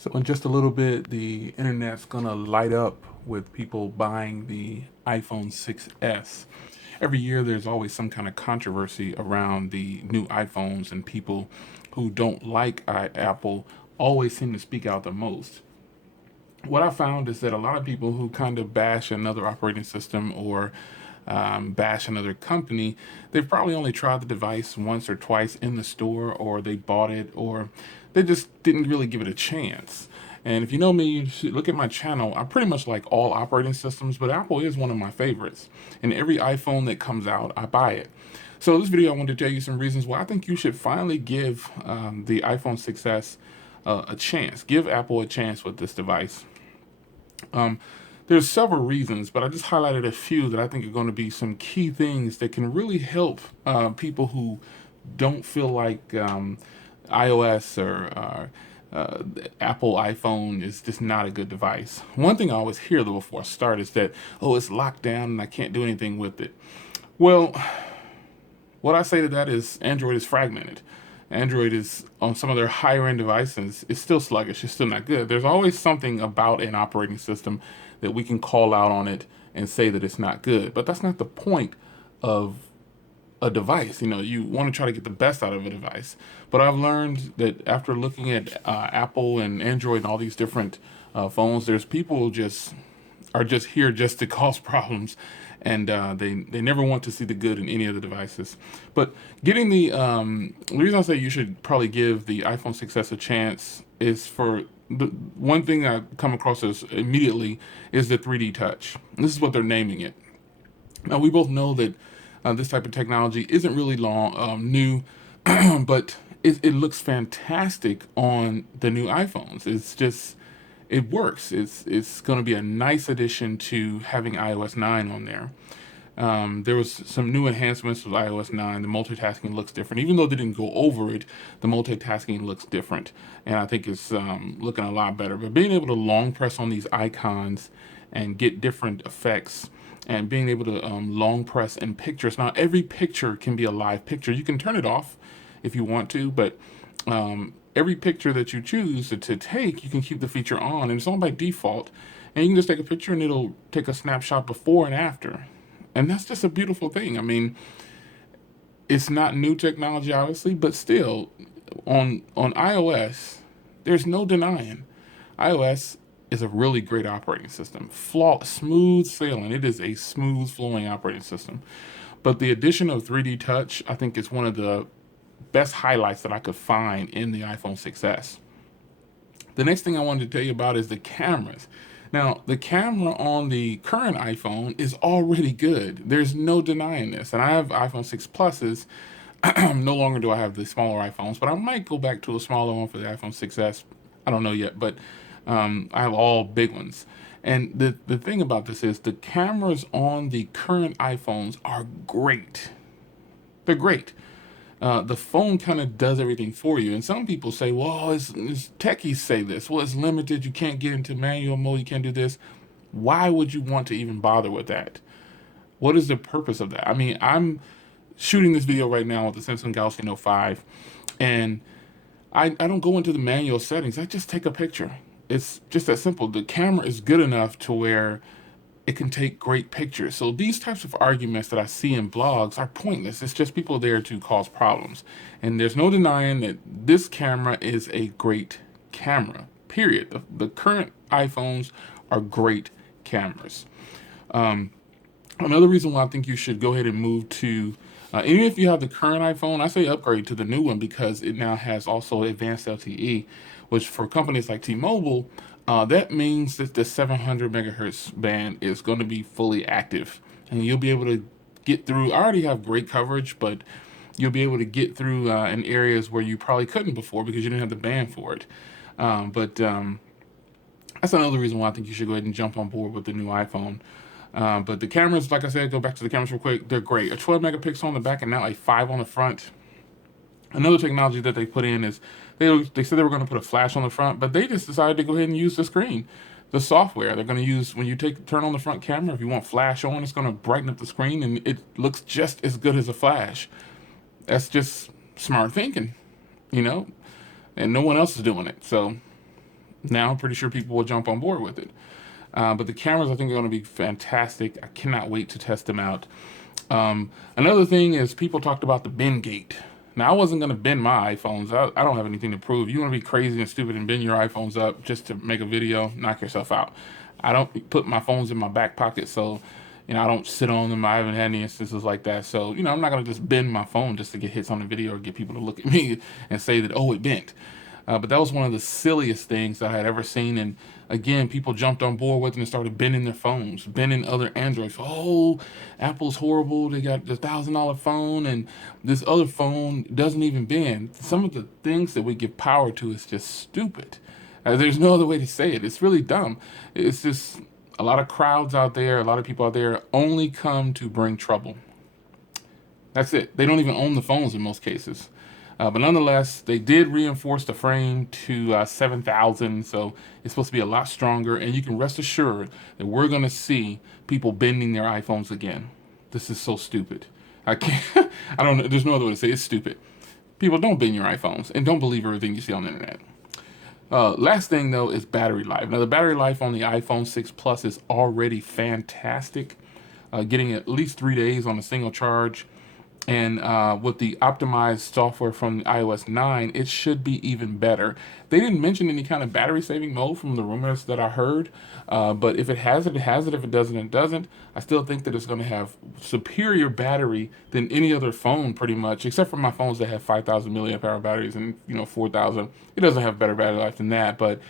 So in just a little bit, the internet's gonna light up with people buying the iPhone 6s. Every year, there's always some kind of controversy around the new iPhones, and people who don't like Apple always seem to speak out the most. What I found is that a lot of people who kind of bash another operating system or bash another company, they've probably only tried the device once or twice in the store, or they bought it, or they just didn't really give it a chance. And if you know me, you should look at my channel. I pretty much like all operating systems, but Apple is one of my favorites. And every iPhone that comes out, I buy it. So this video, I want to tell you some reasons why I think you should finally give the iPhone 6s a chance. Give Apple a chance with this device. Um, there's several reasons, but I just highlighted a few that I think are going to be some key things that can really help people who don't feel like iOS or Apple iPhone is just not a good device. One thing I always hear though before I start is that, oh, it's locked down and I can't do anything with it. Well, what I say to that is Android is fragmented. Android is on some of their higher end devices, it's still sluggish, it's still not good. There's always something about an operating system that we can call out on it and say that it's not good. But that's not the point of a device. You know, you want to try to get the best out of a device. But I've learned that after looking at Apple and Android and all these different phones, there's people just are just here just to cause problems, and they never want to see the good in any of the devices. But getting the reason I say you should probably give the iPhone 6s a chance is for the one thing I come across as immediately is the 3D touch. This is what they're naming it. Now we both know that this type of technology isn't really new, but it looks fantastic on the new iPhones. It's just it works. It's going to be a nice addition to having iOS 9 on there. There was some new enhancements with iOS 9. The multitasking looks different. Even though they didn't go over it, the multitasking looks different. And I think it's looking a lot better. But being able to long press on these icons and get different effects and being able to long press in pictures. Now, every picture can be a live picture. You can turn it off if you want to, but every picture that you choose to take, you can keep the feature on, and it's on by default. And you can just take a picture and it'll take a snapshot before and after. And that's just a beautiful thing. I mean, it's not new technology, obviously, but still, on iOS, there's no denying iOS is a really great operating system. Smooth sailing. It is a smooth flowing operating system. But the addition of 3D Touch, I think, is one of the best highlights that I could find in the iPhone 6s. The next thing I wanted to tell you about is the cameras. Now, the camera on the current iPhone is already good. There's no denying this. And I have iPhone 6 Pluses. No longer do I have the smaller iPhones, but I might go back to a smaller one for the iPhone 6s. I don't know yet, but I have all big ones. And the thing about this is the cameras on the current iPhones are great. They're great. The phone kind of does everything for you. And some people say, well, it's techies say this. Well, it's limited. You can't get into manual mode. You can't do this. Why would you want to even bother with that? What is the purpose of that? I mean, I'm shooting this video right now with the Samsung Galaxy Note 5, and I don't go into the manual settings. I just take a picture. It's just that simple. The camera is good enough to where it can take great pictures. So these types of arguments that I see in blogs are pointless. It's just people there to cause problems. And there's no denying that this camera is a great camera, period. The current iPhones are great cameras. Um, Another reason why I think you should go ahead and move to, even if you have the current iPhone, I say upgrade to the new one because it now has also advanced LTE, which for companies like T-Mobile, that means that the 700 megahertz band is going to be fully active, and you'll be able to get through. I already have great coverage, but you'll be able to get through in areas where you probably couldn't before because you didn't have the band for it. But That's another reason why I think you should go ahead and jump on board with the new iPhone. But the cameras, like I said, go back to the cameras real quick. They're great. A 12 megapixel on the back and now a 5 on the front. Another technology that they put in is they said they were going to put a flash on the front, but they just decided to go ahead and use the screen, the software. They're going to use when you turn on the front camera. If you want flash on, it's going to brighten up the screen, and it looks just as good as a flash. That's just smart thinking, you know. And no one else is doing it. So Now I'm pretty sure people will jump on board with it. But the cameras, I think, are going to be fantastic. I cannot wait to test them out. Another thing is people talked about the bend gate. Now, I wasn't going to bend my iPhones. I don't have anything to prove. You want to be crazy and stupid and bend your iPhones up just to make a video, knock yourself out. I don't put my phones in my back pocket, so I don't sit on them. I haven't had any instances like that. So, I'm not going to just bend my phone just to get hits on the video or get people to look at me and say that, oh, it bent. But that was one of the silliest things that I had ever seen. And again, people jumped on board with it and started bending their phones, bending other Androids. Oh, Apple's horrible. They got the $1,000 phone, and this other phone doesn't even bend. Some of the things that we give power to is just stupid. There's no other way to say it. It's really dumb. It's just a lot of crowds out there, a lot of people out there only come to bring trouble. That's it. They don't even own the phones in most cases. But nonetheless, they did reinforce the frame to 7,000, so it's supposed to be a lot stronger. And you can rest assured that we're going to see people bending their iPhones again. This is so stupid. I can't. I don't know. There's no other way to say it. It's stupid. People, don't bend your iPhones and don't believe everything you see on the internet. Last thing though is battery life. Now the battery life on the iPhone 6 Plus is already fantastic, getting at least 3 days on a single charge. And with the optimized software from iOS 9, it should be even better. They didn't mention any kind of battery saving mode from the rumors that I heard. But if it has it, it has it. If it doesn't, it doesn't. I still think that it's going to have superior battery than any other phone, pretty much, except for my phones that have 5,000 milliamp hour batteries and 4,000. It doesn't have better battery life than that. But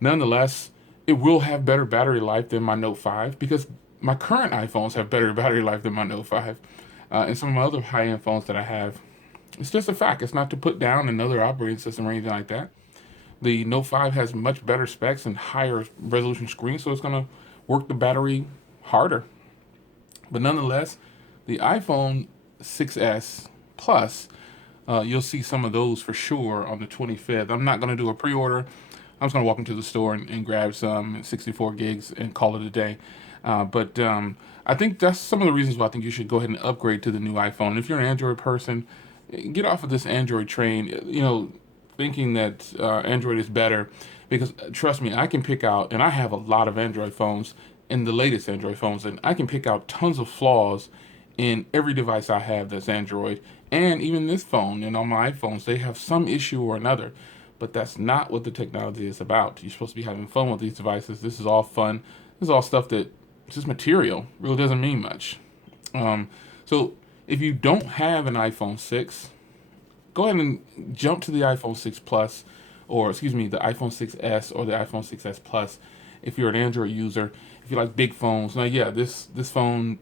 nonetheless, it will have better battery life than my Note 5 because my current iPhones have better battery life than my Note 5 and some of my other high-end phones that I have. It's just a fact. It's not to put down another operating system or anything like that. The Note 5 has much better specs and higher resolution screen, so it's going to work the battery harder. But nonetheless, the iPhone 6s Plus, you'll see some of those for sure on the 25th. I'm not going to do a pre-order. I'm just going to walk into the store and grab some 64 gigs and call it a day. But I think that's some of the reasons why I think you should go ahead and upgrade to the new iPhone. And if you're an Android person, get off of this Android train, thinking that Android is better. Because trust me, I can pick out, and I have a lot of Android phones, and the latest Android phones, and I can pick out tons of flaws in every device I have that's Android. And even this phone and on my iPhones, they have some issue or another. But that's not what the technology is about. You're supposed to be having fun with these devices. This is all fun. This is all stuff that it's just material. Really doesn't mean much. So if you don't have an iPhone 6, go ahead and jump to the iPhone 6 Plus, or excuse me, the iPhone 6s or the iPhone 6s Plus. If you're an Android user, if you like big phones, now yeah, this phone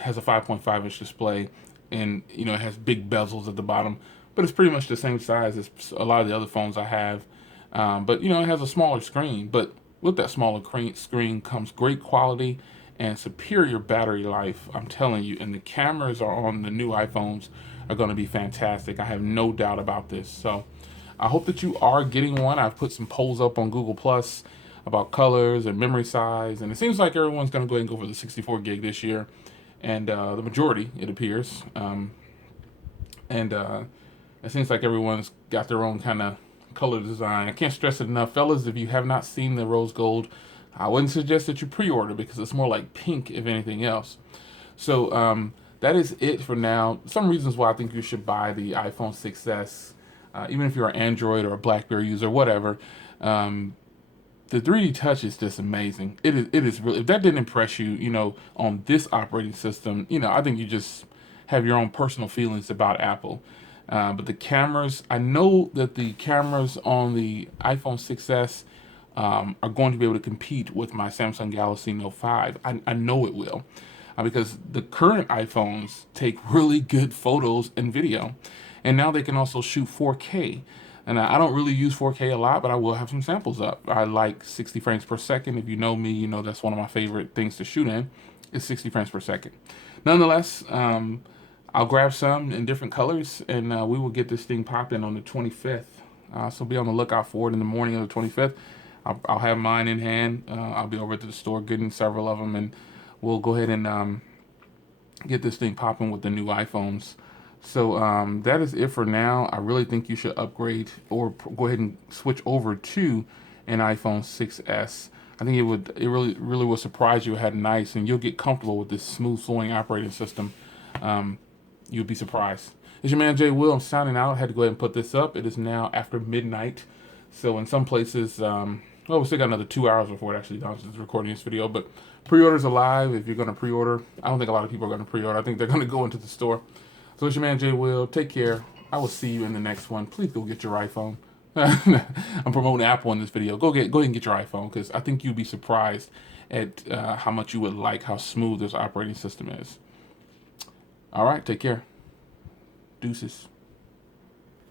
has a 5.5-inch display, and it has big bezels at the bottom, but it's pretty much the same size as a lot of the other phones I have. But it has a smaller screen. But with that smaller screen comes great quality and superior battery life. I'm telling you, and the cameras are on the new iPhones are going to be fantastic. I have no doubt about this. So I hope that you are getting one. I've put some polls up on Google Plus about colors and memory size, and it seems like everyone's going to go ahead and go for the 64 gig this year, and the majority, it appears. And It seems like everyone's got their own kind of color design. I can't stress it enough, fellas. If you have not seen the rose gold, I wouldn't suggest that you pre-order because it's more like pink, if anything else. So that is it for now. Some reasons why I think you should buy the iPhone 6s, even if you're an Android or a BlackBerry user, whatever. The 3D Touch is just amazing. It is really. If that didn't impress you, on this operating system, I think you just have your own personal feelings about Apple. But the cameras, I know that the cameras on the iPhone 6s are going to be able to compete with my Samsung Galaxy Note 5. I know it will. Because the current iPhones take really good photos and video. And now they can also shoot 4K. And I don't really use 4K a lot, but I will have some samples up. I like 60 frames per second. If you know me, you know that's one of my favorite things to shoot in, is 60 frames per second. Nonetheless, I'll grab some in different colors, and we will get this thing popping on the 25th. So be on the lookout for it in the morning of the 25th. I'll have mine in hand. I'll be over to the store getting several of them, and we'll go ahead and get this thing popping with the new iPhones. So that is it for now. I really think you should upgrade or go ahead and switch over to an iPhone 6s. I think it really will surprise you. It had nice, and you'll get comfortable with this smooth flowing operating system. Um, You'll be surprised. It's your man Jay Will. I'm signing out. I had to go ahead and put this up. It is now after midnight, so in some places, well, we still got another 2 hours before it actually done since recording this video. But pre-orders are live. If you're going to pre-order, I don't think a lot of people are going to pre-order. I think they're going to go into the store. So it's your man Jay Will. Take care. I will see you in the next one. Please go get your iPhone. I'm promoting Apple in this video. Go ahead and get your iPhone, because I think you'd be surprised at how much you would like how smooth this operating system is. All right, take care. Deuces.